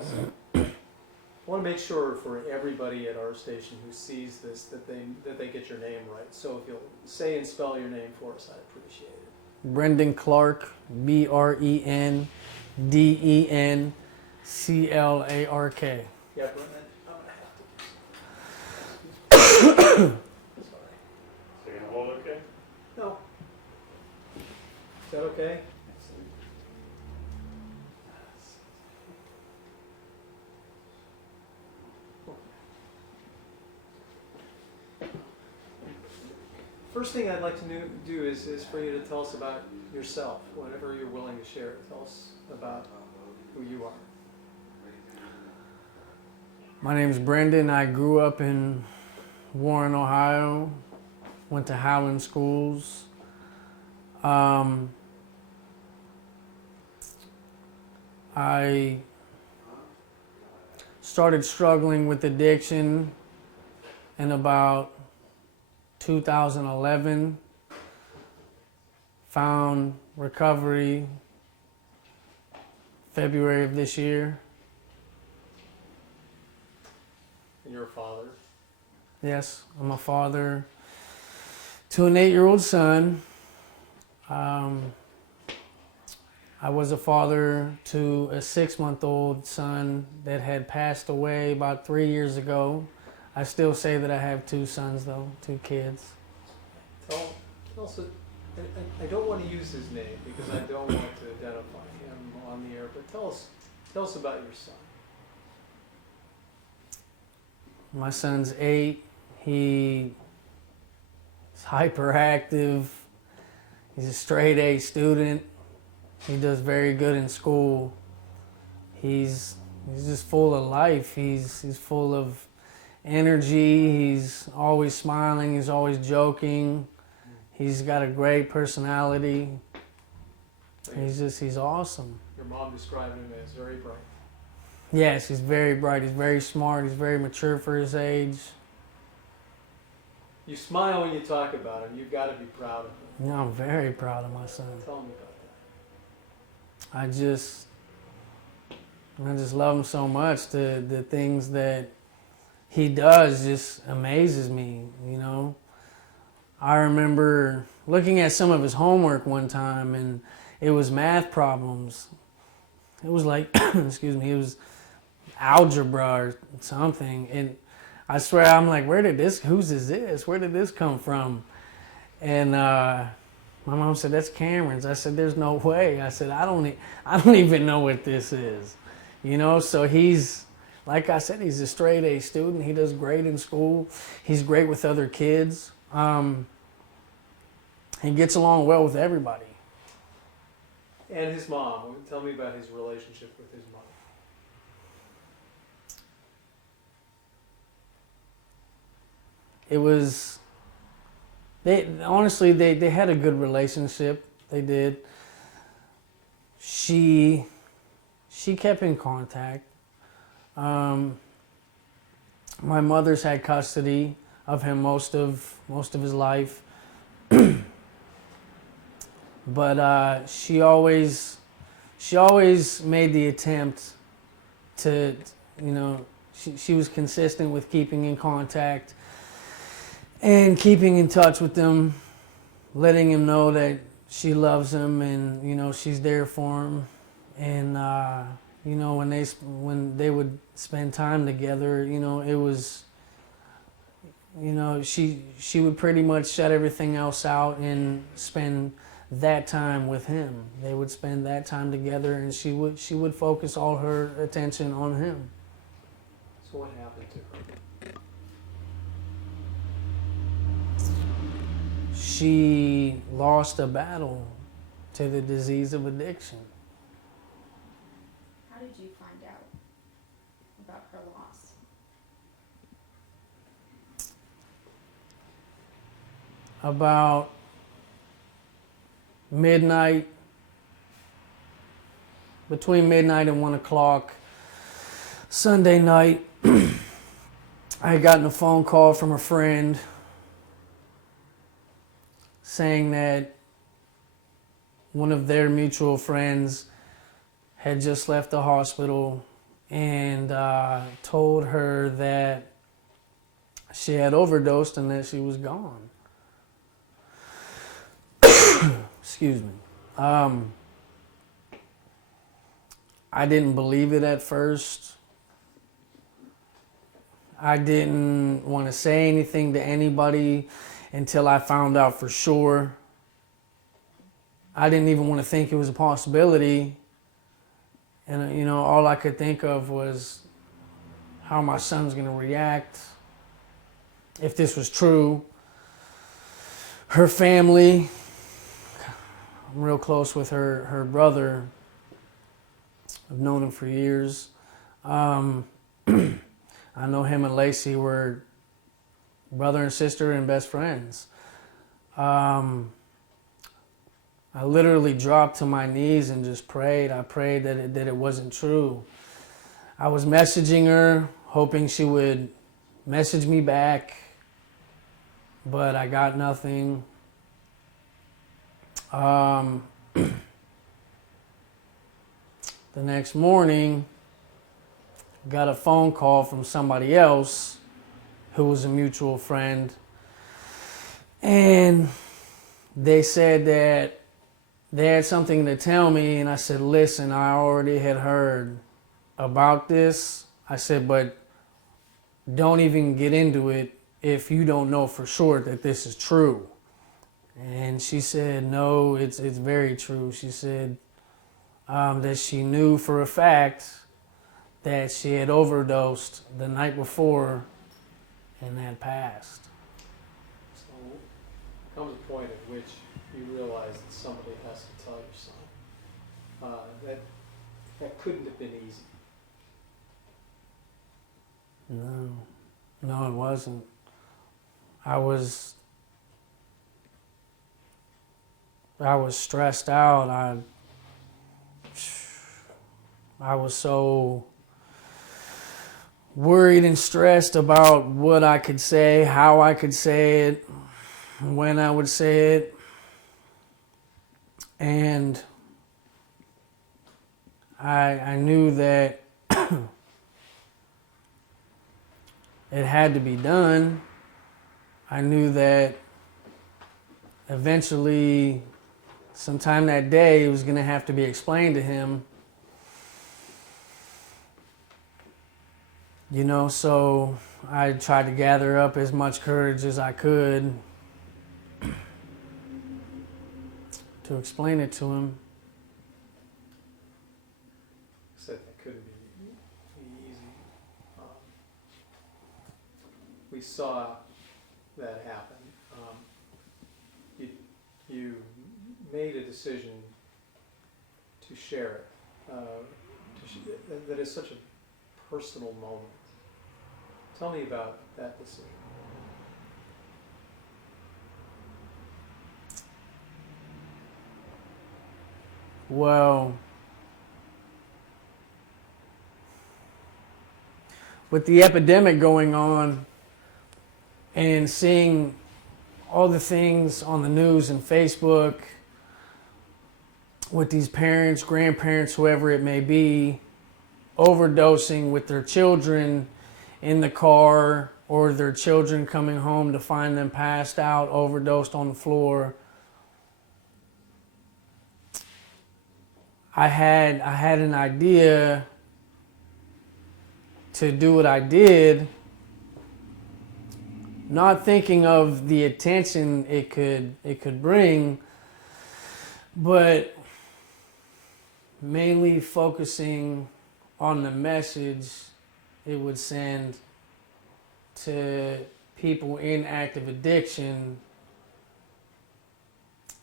I want to make sure for everybody at our station who sees this that they get your name right. So if you'll say and spell your name for us, I'd appreciate it. Brenden Clark, Brendenclark. Yeah, Brenden, I'm gonna have to do something. Sorry. Second hold, okay? No. Is that okay? First thing I'd like to do is for you to tell us about yourself, whatever you're willing to share. Tell us about who you are. My name's Brenden. I grew up in Warren, Ohio. Went to Howland schools. I started struggling with addiction in about 2011. Found recovery February of this year. And you're a father. Yes, I'm a father to an 8-year-old son. I was a father to a 6-month-old son that had passed away about 3 years ago. I still say that I have 2 sons, though, 2 kids. Tell us, I don't want to use his name because I don't want to identify him on the air, but tell us about your son. My son's 8. He's hyperactive. He's a straight A student. He does very good in school. He's just full of life. He's full of energy. He's always smiling. He's always joking. He's got a great personality. He's awesome. Your mom described him as very bright. Yes, he's very bright. He's very smart. He's very mature for his age. You smile when you talk about him. You've got to be proud of him. Yeah, I'm very proud of my son. Tell me about that. I just love him so much. The things that he does just amazes me, you know. I remember looking at some of his homework one time, and it was math problems. It was like, excuse me, it was algebra or something. And I swear, I'm like, whose is this? Where did this come from? And my mom said, that's Cameron's. I said, there's no way. I said, I don't even know what this is. You know, so he's, like I said, he's a straight A student. He does great in school. He's great with other kids. He gets along well with everybody. And his mom. Tell me about his relationship with his mom. It was, they had a good relationship. They did. She kept in contact. My mother's had custody of him most of his life. But she always made the attempt to, you know, she was consistent with keeping in contact and keeping in touch with him, letting him know that she loves him and, you know, she's there for him. And, you know, when they would spend time together, you know, it was, you know, she would pretty much shut everything else out and spend that time with him. They would spend that time together, and she would focus all her attention on him. So what happened to her? She lost a battle to the disease of addiction. How did you find out about her loss? About midnight, between midnight and 1 o'clock, Sunday night, I had gotten a phone call from a friend saying that one of their mutual friends had just left the hospital and told her that she had overdosed and that she was gone. Excuse me. I didn't believe it at first. I didn't want to say anything to anybody until I found out for sure. I didn't even want to think it was a possibility. And, you know, all I could think of was how my son's going to react if this was true. Her family, I'm real close with her brother. I've known him for years. I know him and Lacey were brother and sister and best friends. I literally dropped to my knees and just prayed. I prayed that it wasn't true. I was messaging her, hoping she would message me back, but I got nothing. The next morning, got a phone call from somebody else who was a mutual friend, and they said that they had something to tell me, and I said, listen, I already had heard about this. I said, but don't even get into it if you don't know for sure that this is true. And she said, no, it's very true. She said that she knew for a fact that she had overdosed the night before and had passed. So comes a point at which you realize that somebody has to tell your son. That couldn't have been easy. No, it wasn't. I was stressed out. I was so worried and stressed about what I could say, how I could say it, when I would say it. And I knew that it had to be done. I knew that eventually, sometime that day, it was going to have to be explained to him. You know, so I tried to gather up as much courage as I could to explain it to him. Said that couldn't be easy. We saw that happen. You made a decision to share it. That is such a personal moment. Tell me about that decision. Well, with the epidemic going on and seeing all the things on the news and Facebook with these parents, grandparents, whoever it may be, overdosing with their children in the car, or their children coming home to find them passed out, overdosed on the floor. I had an idea to do what I did, not thinking of the attention it could bring, but mainly focusing on the message it would send to people in active addiction,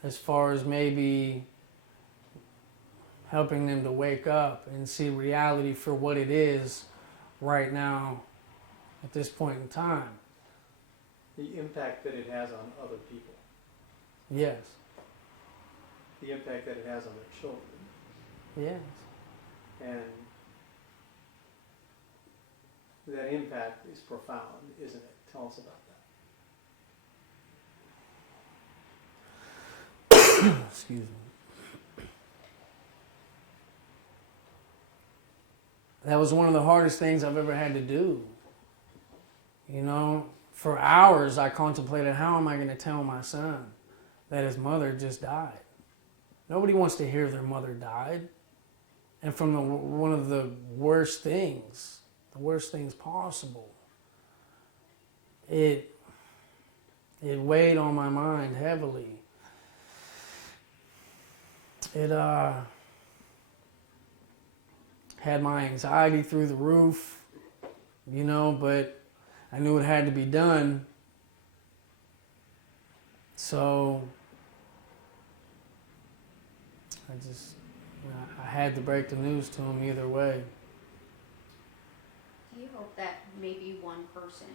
as far as maybe helping them to wake up and see reality for what it is right now at this point in time. The impact that it has on other people. Yes. The impact that it has on their children. Yes. And that impact is profound, isn't it? Tell us about that. Excuse me. that was one of the hardest things I've ever had to do. You know, for hours I contemplated, how am I going to tell my son that his mother just died? Nobody wants to hear their mother died. And from one of the worst things possible. It weighed on my mind heavily. It had my anxiety through the roof, you know, but I knew it had to be done. So I had to break the news to him either way. Do you hope that maybe one person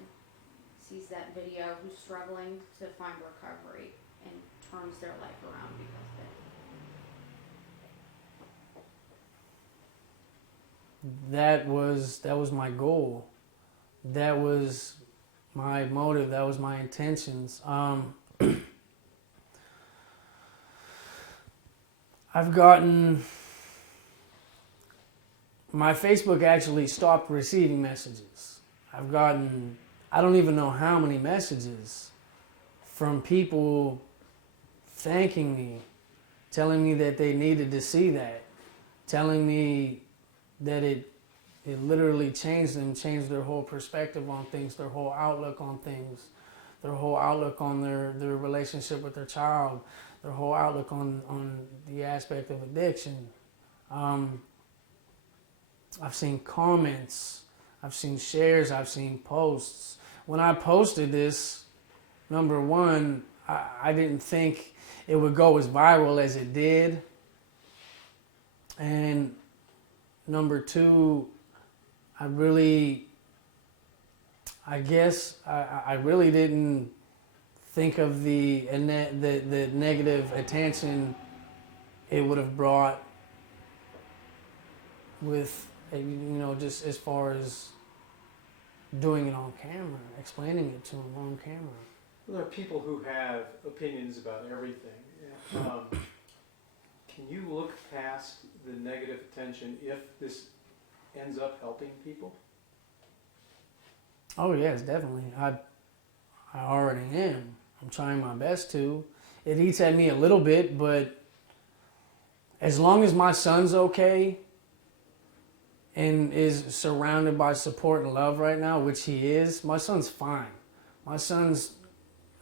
sees that video who's struggling to find recovery and turns their life around because of it? That was my goal. That was my motive. That was my intentions. My Facebook actually stopped receiving messages. I've gotten, I don't even know how many messages from people thanking me, telling me that they needed to see that, telling me that it literally changed them, changed their whole perspective on things, their whole outlook on things, their whole outlook on their relationship with their child, their whole outlook on the aspect of addiction. I've seen comments, I've seen shares, I've seen posts. When I posted this, number one, I didn't think it would go as viral as it did. And number two, I really didn't think of the negative attention it would have brought with, you know, just as far as doing it on camera, explaining it to him on camera. Well, there are people who have opinions about everything. Can you look past the negative attention if this ends up helping people? Oh yes, definitely. I already am. I'm trying my best to. It eats at me a little bit, but as long as my son's okay and is surrounded by support and love right now, which he is, my son's fine. My son's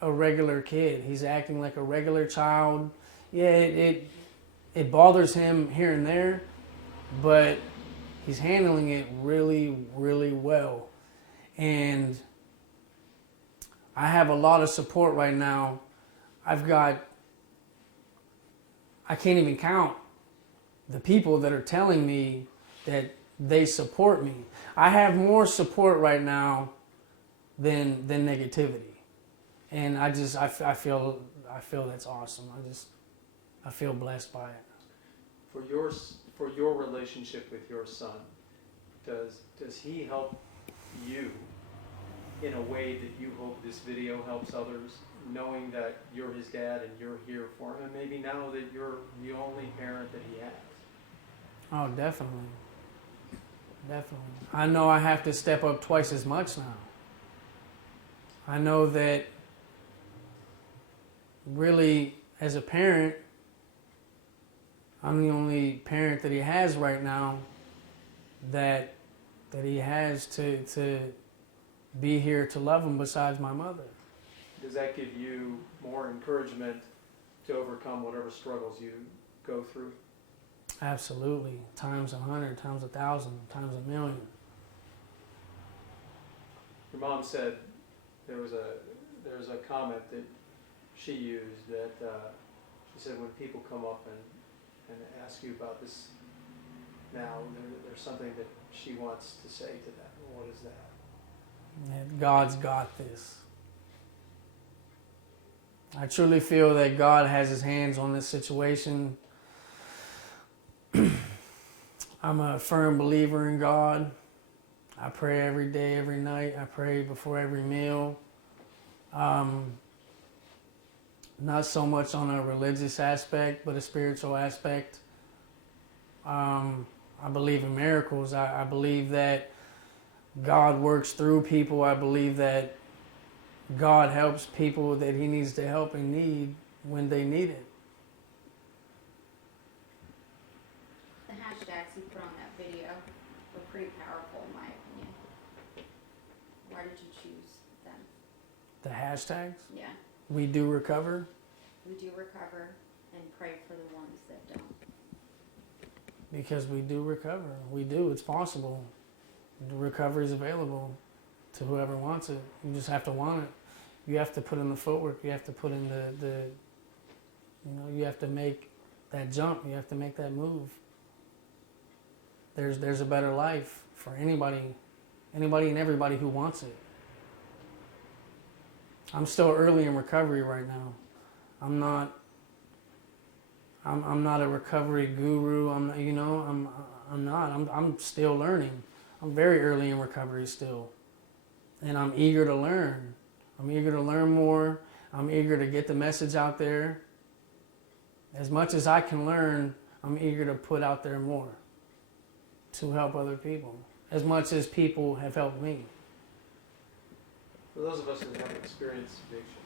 a regular kid. He's acting like a regular child. Yeah, it bothers him here and there, but he's handling it really, really well. And I have a lot of support right now. I can't even count the people that are telling me that they support me. I have more support right now than negativity. And I feel that's awesome. I feel blessed by it. For your relationship with your son, does he help you in a way that you hope this video helps others, knowing that you're his dad and you're here for him, and maybe now that you're the only parent that he has? Oh, definitely. Definitely. I know I have to step up twice as much now. I know that really, as a parent, I'm the only parent that he has right now that he has to be here to love him besides my mother. Does that give you more encouragement to overcome whatever struggles you go through? Absolutely. Times 100, times 1,000, times 1,000,000. Your mom said there's a comment that she used that she said when people come up and ask you about this now, there's something that she wants to say to them. What is that? That God's got this. I truly feel that God has his hands on this situation. I'm a firm believer in God. I pray every day, every night. I pray before every meal. Not so much on a religious aspect, but a spiritual aspect. I believe in miracles. I believe that God works through people. I believe that God helps people that he needs to help and need when they need it. The hashtags you put on that video were pretty powerful in my opinion. Why did you choose them? The hashtags, Yeah, we do recover. we do recover and pray for the ones that don't. Because we do recover. We do. It's possible. The recovery is available to whoever wants it. You just have to want it. You have to put in the footwork. You have to put in you have to make that jump. You have to make that move. There's a better life for anybody and everybody who wants it. I'm still early in recovery right now. I'm not a recovery guru. I'm still learning. I'm very early in recovery still. And I'm eager to learn. I'm eager to learn more. I'm eager to get the message out there. As much as I can learn, I'm eager to put out there more to help other people. As much as people have helped me. For those of us who haven't experienced addiction,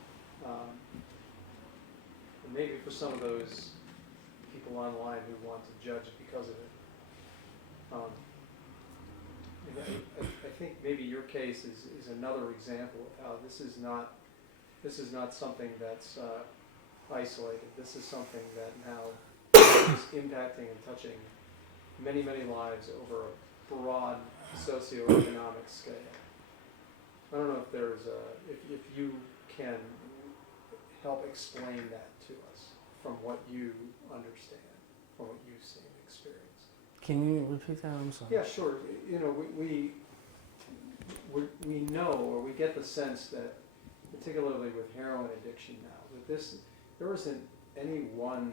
and maybe for some of those people online who want to judge because of it, I think maybe your case is another example of how this is not something that's isolated. This is something that now is impacting and touching many, many lives over a broad socioeconomic scale. I don't know if there's if you can help explain that to us from what you understand, from what you've seen and experienced. Can you repeat that? I'm sorry. Yeah, sure. You know, we know, or we get the sense that, particularly with heroin addiction now, that there isn't any one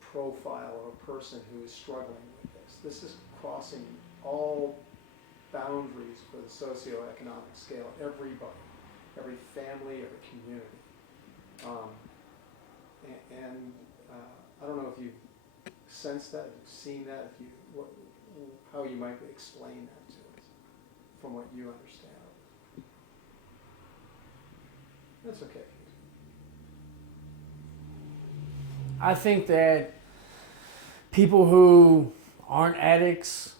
profile of a person who is struggling with this. This is crossing all boundaries for the socioeconomic scale. Everybody, every family, every community, and I don't know if you've sensed that, if you've seen that, how you might explain that to us from what you understand. That's okay. I think that people who aren't addicts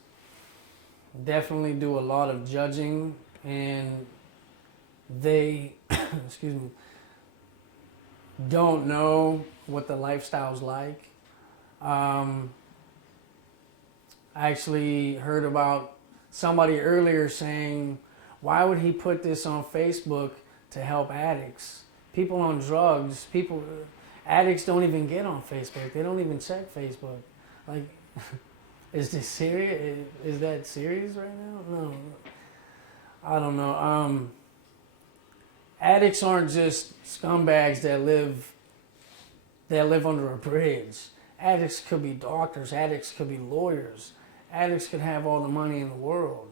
definitely do a lot of judging, and they excuse me, don't know what the lifestyle's like. I actually heard about somebody earlier saying, why would he put this on Facebook to help addicts? People on drugs, addicts don't even get on Facebook. They don't even check Facebook. Like, is this serious? Is that serious right now? No. I don't know. Addicts aren't just scumbags that live under a bridge. Addicts could be doctors. Addicts could be lawyers. Addicts could have all the money in the world.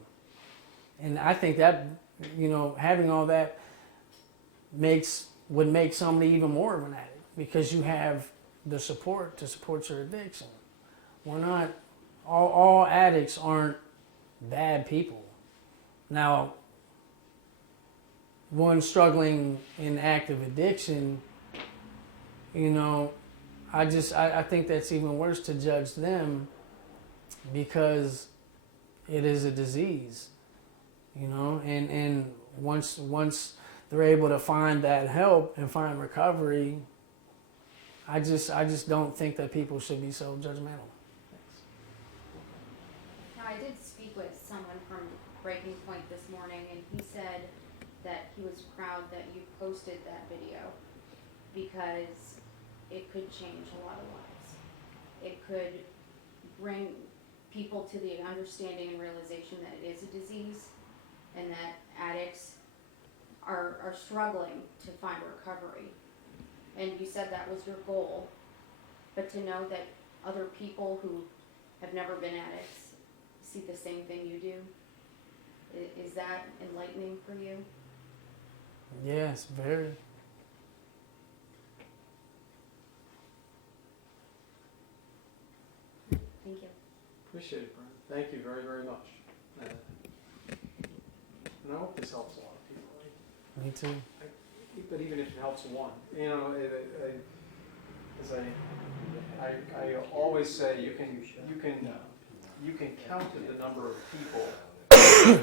And I think that, having all that would make somebody even more of an addict, because you have the support to support your addiction. We're not, all addicts aren't bad people. Now, one struggling in active addiction, I think that's even worse to judge them, because it is a disease, and once they're able to find that help and find recovery, I just don't think that people should be so judgmental. Now, I did speak with someone from Breaking Point this morning, and he said that he was proud that you posted that video because it could change a lot of lives. It could bring people to the understanding and realization that it is a disease and that addicts are struggling to find recovery. And you said that was your goal, but to know that other people who have never been addicts see the same thing you do, is that enlightening for you? Yes, very. Thank you. Appreciate it, Brenden. Thank you very, very much. And I hope this helps a lot of people. Me too. But even if it helps one, you know, as I always say, you can count the number of people